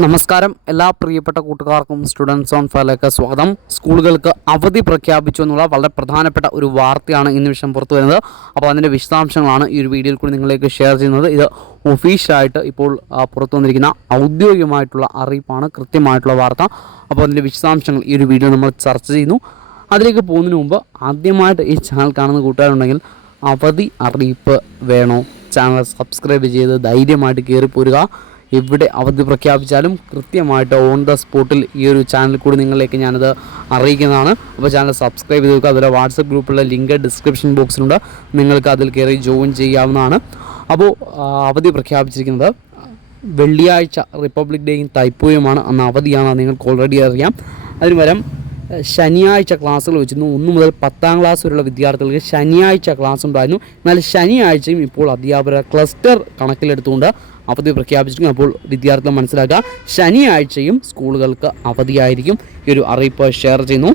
നമസ്കാരം. എല്ലാ പ്രിയപ്പെട്ട കൂട്ടുകാർക്കും സ്റ്റുഡൻസ് ഓൺ ഫയറിലേക്ക് സ്വാഗതം. സ്കൂളുകൾക്ക് അവധി പ്രഖ്യാപിച്ചു എന്നുള്ള വളരെ പ്രധാനപ്പെട്ട ഒരു വാർത്തയാണ് ഇന്ന് വിഷയം പുറത്തു വരുന്നത്. അപ്പോൾ അതിൻ്റെ വിശദാംശങ്ങളാണ് ഈ ഒരു വീഡിയോയിൽ കൂടി നിങ്ങളിലേക്ക് ഷെയർ ചെയ്യുന്നത്. ഇത് ഒഫീഷ്യലായിട്ട് ഇപ്പോൾ പുറത്തു വന്നിരിക്കുന്ന ഔദ്യോഗികമായിട്ടുള്ള അറിയിപ്പാണ്, കൃത്യമായിട്ടുള്ള വാർത്ത. അപ്പോൾ അതിൻ്റെ വിശദാംശങ്ങൾ ഈ ഒരു വീഡിയോ നമ്മൾ ചർച്ച ചെയ്യുന്നു. അതിലേക്ക് പോകുന്നതിന് മുമ്പ് ആദ്യമായിട്ട് ഈ ചാനൽ കാണുന്ന കൂട്ടുകാരുണ്ടെങ്കിൽ അവധി അറിയിപ്പ് വേണോ, ചാനൽ സബ്സ്ക്രൈബ് ചെയ്ത് ധൈര്യമായിട്ട് കയറിപ്പോരുക. എവിടെ അവധി പ്രഖ്യാപിച്ചാലും കൃത്യമായിട്ട് ഓൺ ദ സ്പോട്ടിൽ ഈ ഒരു ചാനൽ കൂടി നിങ്ങളിലേക്ക് ഞാനത് അറിയിക്കുന്നതാണ്. അപ്പോൾ ചാനൽ സബ്സ്ക്രൈബ് ചെയ്ത് വെക്കുക. അതുപോലെ വാട്സപ്പ് ഗ്രൂപ്പിലുള്ള ലിങ്ക് ഡിസ്ക്രിപ്ഷൻ ബോക്സിലുണ്ട്, നിങ്ങൾക്ക് അതിൽ കയറി ജോയിൻ ചെയ്യാവുന്നതാണ്. അപ്പോൾ അവധി പ്രഖ്യാപിച്ചിരിക്കുന്നത് വെള്ളിയാഴ്ച റിപ്പബ്ലിക് ഡേയും തൈപ്പൂയമാണ്, അന്ന് അവധിയാണ്, നിങ്ങൾക്ക് ഓൾറെഡി അറിയാം. അതിന് പകരം ശനിയാഴ്ച ക്ലാസ്സുകൾ വെച്ചിരുന്നു. 1 മുതൽ 10ാം ക്ലാസ് വരെയുള്ള വിദ്യാർത്ഥികൾക്ക് ശനിയാഴ്ച ക്ലാസ് ഉണ്ടായിരുന്നു. എന്നാൽ ശനിയാഴ്ചയും ഇപ്പോൾ അധ്യാപകരുടെ ക്ലസ്റ്റർ കണക്കിലെടുത്തുകൊണ്ട് അവധി പ്രഖ്യാപിച്ചിരിക്കുന്നു. അപ്പോൾ വിദ്യാർത്ഥികൾ മനസ്സിലാക്കുക, ശനിയാഴ്ചയും സ്കൂളുകൾക്ക് അവധിയായിരിക്കും. ഈ ഒരു അറിയിപ്പ് ഷെയർ ചെയ്യുന്നു.